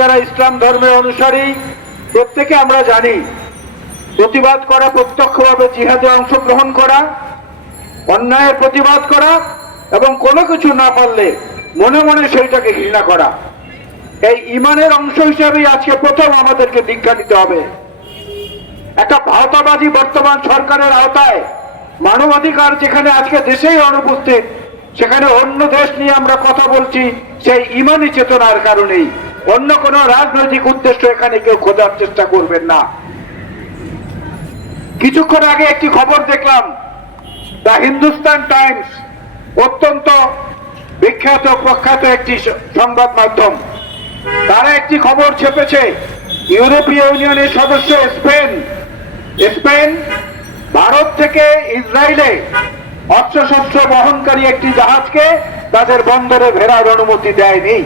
যারা ইসলাম ধর্মের অনুসারী, প্রত্যেকে আমরা জানি, প্রতিবাদ করা, প্রত্যক্ষভাবে জিহাদে অংশগ্রহণ করা অন্যায়ের প্রতিবাদ করা এবং কোনো কিছু না পারলে মনে মনে সেইটাকে ঘৃণা করা। এই ইমানের অংশ হিসেবেই আজকে প্রথম আমাদেরকে দীক্ষা নিতে হবে। একটা ভাওতাবাদী বর্তমান সরকারের আওতায় মানবাধিকার যেখানে আজকে দেশেই অনুপস্থিত, সেখানে অন্য দেশ নিয়ে আমরা কথা বলছি, সেই ইমানি চেতনার কারণেই। অন্য কোনো রাজনৈতিক উদ্দেশ্য এখানে কেউ খোঁজার চেষ্টা করবেন না। কিছুক্ষণ আগে একটি খবর দেখলাম, দ্য হিন্দুস্তান টাইমস, অত্যন্ত বিখ্যাত, প্রখ্যাত একটি সংবাদ মাধ্যম। তারা একটি খবর ছেপেছে, ইউরোপীয় ইউনিয়নের সদস্য স্পেন স্পেন ভারত থেকে ইসরায়েলে অস্ত্রশস্ত্র বহনকারী একটি জাহাজকে তাদের বন্দরে ফেরার অনুমতি দেয়নি।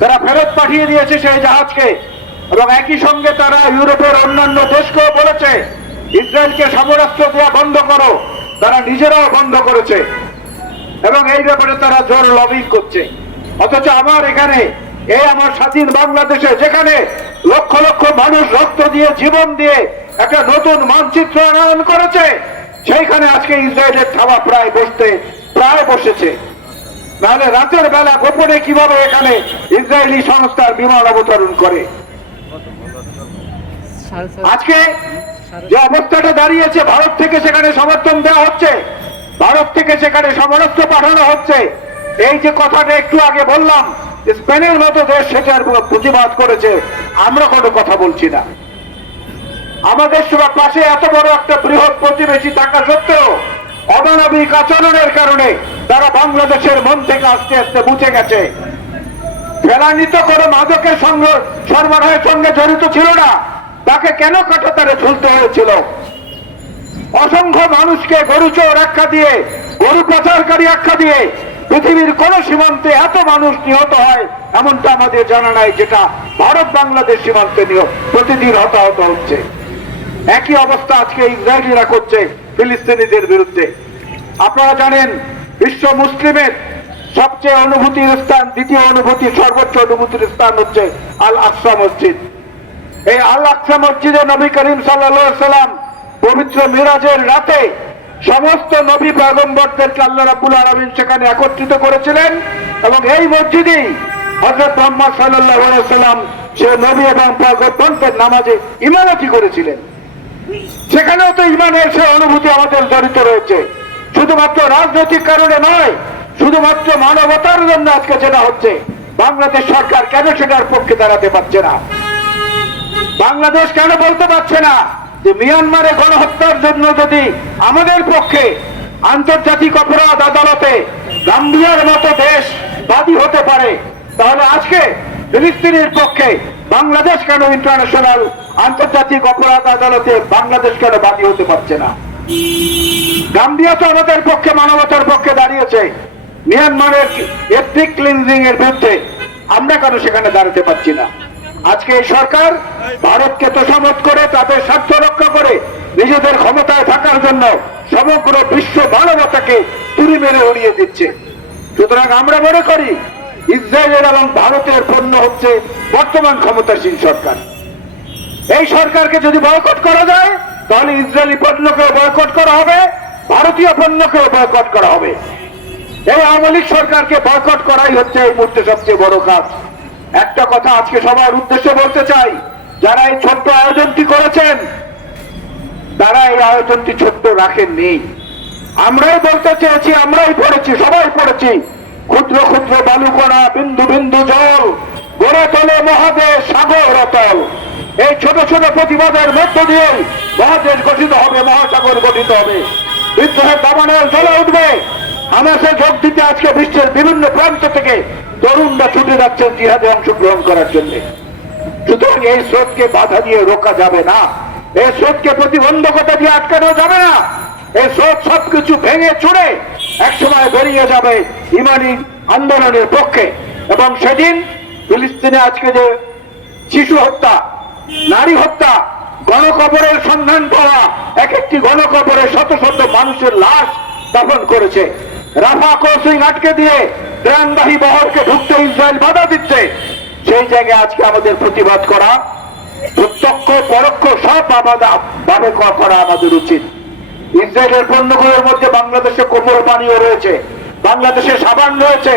তারা ফেরত পাঠিয়ে দিয়েছে সেই জাহাজকে, এবং একই সঙ্গে তারা ইউরোপের অন্যান্য দেশকেও বলেছে, ইসরায়েলকে সমরাস্ত্র দেওয়া বন্ধ করো, তারা নিজেরাও বন্ধ করেছে। এবং এই ব্যাপারে তারা জোর লবিং করছে। অথচ আমার এখানে এই আমার স্বাধীন বাংলাদেশে, যেখানে লক্ষ লক্ষ মানুষ রক্ত দিয়ে, জীবন দিয়ে একটা নতুন মানচিত্র আনয়ন করেছে, সেইখানে আজকে ইসরায়েলের থাবা প্রায় বসতে, প্রায় বসেছে। নাহলে রাতের বেলা গোপনে কীভাবে এখানে ইসরায়েলি সংস্থার বিমান অবতরণ করে? আজকে যে অবস্থাটা দাঁড়িয়েছে ভারত থেকে সেখানে সমর্থন দেওয়া হচ্ছে ভারত থেকে সেখানে সমরাস্ত্র পাঠানো হচ্ছে। এই যে কথাটা একটু আগে বললাম স্পেনের মতো দেশ সেটার প্রতিবাদ করেছে আমরা কোনো কথা বলছি না। আমাদের সবার পাশে এত বড় একটা বৃহৎ প্রতিবেশী থাকা সত্ত্বেও অমানবিক আচরণের কারণে তারা বাংলাদেশের মন থেকে আস্তে আস্তে বুঝে গেছে। ফেলানি তো কোনো মাদকের সঙ্গে, সরবরাহের সঙ্গে জড়িত ছিল না। তাকে কেন কাটাতারে ঝুলতে হয়েছিল? অসংখ্য মানুষকে গরু চোর আখ্যা দিয়ে, গরু পাচারকারী আখ্যা দিয়ে পৃথিবীর কোন সীমান্তে এত মানুষ নিহত হয়, এমনটা আমাদের জানা নাই, যেটা ভারত বাংলাদেশ সীমান্তে নিয়ে প্রতিদিন হতাহত হচ্ছে। একই অবস্থা আজকে ইসরায়েলিরা করছে। ফিলিস্তিনিদের বিরুদ্ধে। আপনারা জানেন, বিশ্ব মুসলিমের সবচেয়ে অনুভূতির স্থান, দ্বিতীয় অনুভূতি, সর্বোচ্চ অনুভূতির স্থান হচ্ছে আল আকসা মসজিদ। এই আল আকসা মসজিদে নবী করিম সাল্লা সাল্লাম পবিত্র মিরাজের রাতে সমস্ত নবী পয়গম্বরদেরকে আল্লাহ রাবুল আলমিন সেখানে একত্রিত করেছিলেন এবং এই মসজিদেই হজরত মোহাম্মদ সাল্লাহ সাল্লাম সে নবী এবং পয়গম্বরদের নামাজে ইমামতি করেছিলেন। সেখানেও তো ইমানের সে অনুভূতি আমাদের জড়িত রয়েছে। শুধুমাত্র রাজনৈতিক কারণে নয়, শুধুমাত্র মানবতার জন্য আজকে যেটা হচ্ছে, বাংলাদেশ সরকার কেন সেটার পক্ষে দাঁড়াতে পারছে না? বাংলাদেশ কেন বলতে পারছে না যে মিয়ানমারে গণহত্যার জন্য যদি আমাদের পক্ষে আন্তর্জাতিক অপরাধ আদালতে গাম্বিয়ার মতো দেশ বাদী হতে পারে, তাহলে আজকে ফিলিস্তিনের পক্ষে বাংলাদেশ কেন ইন্টারন্যাশনাল আন্তর্জাতিক অপরাধ আদালতে বাংলাদেশ কেন বাদী হতে পারছে না? গাম্বিয়া তো আমাদের পক্ষে, মানবতার পক্ষে দাঁড়িয়েছে। মিয়ানমারের এথনিক ক্লিনজিং এর বিরুদ্ধে আমরা কেন সেখানে দাঁড়াতে পারছি না? আজকে এই সরকার ভারতকে তোষামত করে, তাদের স্বার্থ রক্ষা করে, নিজেদের ক্ষমতায় থাকার জন্য সমগ্র বিশ্ব মানবতাকে তুড়ি মেরে উড়িয়ে দিচ্ছে। সুতরাং আমরা মনে করি ইসরায়েলের এবং ভারতের পণ্য হচ্ছে বর্তমান ক্ষমতাসীন সরকার। এই সরকারকে যদি বয়কট করা যায়, তাহলে ইসরায়েলি পণ্যকেও বয়কট করা হবে, ভারতীয় পণ্যকেও বয়কট করা হবে। এই আওয়ামী লীগ সরকারকে বয়কট করাই হচ্ছে এই মুহূর্তে সবচেয়ে বড় কাজ। একটা কথা আজকে সবার উদ্দেশ্যে বলতে চাই, যারা এই ছোট্ট আয়োজনটি করেছেন, তারা এই আয়োজনটি ছোট্ট রাখেননি। আমরাই বলতে চেয়েছি, আমরাই পড়েছি, সবাই পড়েছি। ক্ষুদ্র ক্ষুদ্র বালুকণা, বিন্দু বিন্দু জল, গড়ে তোলে মহাদেশ, সাগর অতল এই ছোট ছোট প্রতিবাদের মধ্য দিয়ে মহাদেশ গঠিত হবে, মহাসাগর গঠিত হবে। বিদ্রোহের দাবানল জ্বলে উঠবে। হামাসে যোগ দিতে আজকে বিশ্বের বিভিন্ন প্রান্ত থেকে তরুণরা ছুটে যাচ্ছেন জিহাদে অংশগ্রহণ করার জন্য। সুতরাং এই স্রোতকে বাধা দিয়ে রোকা যাবে না। এই স্রোতকে প্রতিবন্ধকতা দিয়ে আটকানো যাবে না। এই স্রোত সবকিছু ভেঙে চুড়ে একসময় বেরিয়ে যাবে ইমানি আন্দোলনের পক্ষে। এবং সেদিন ফিলিস্তিনে আজকে যে শিশু হত্যা নারী হত্যা, গণকবরের সন্ধান পাওয়া এক একটি গণকবরে শত শত মানুষের লাশ দাফন করেছে। রাফা ক্রসিং আটকে দিয়ে ত্রাণবাহী বহরকে ঢুকতে ইসরায়েল বাধা দিচ্ছে। সেই জায়গায় আজকে আমাদের প্রতিবাদ করা, প্রত্যক্ষ, পরোক্ষ, সব আমাদের ভাবে করা আমাদের উচিত। ইসরায়েলের পণ্যগুলোর মধ্যে বাংলাদেশে কোমর পানীয় রয়েছে, বাংলাদেশে সাবান রয়েছে।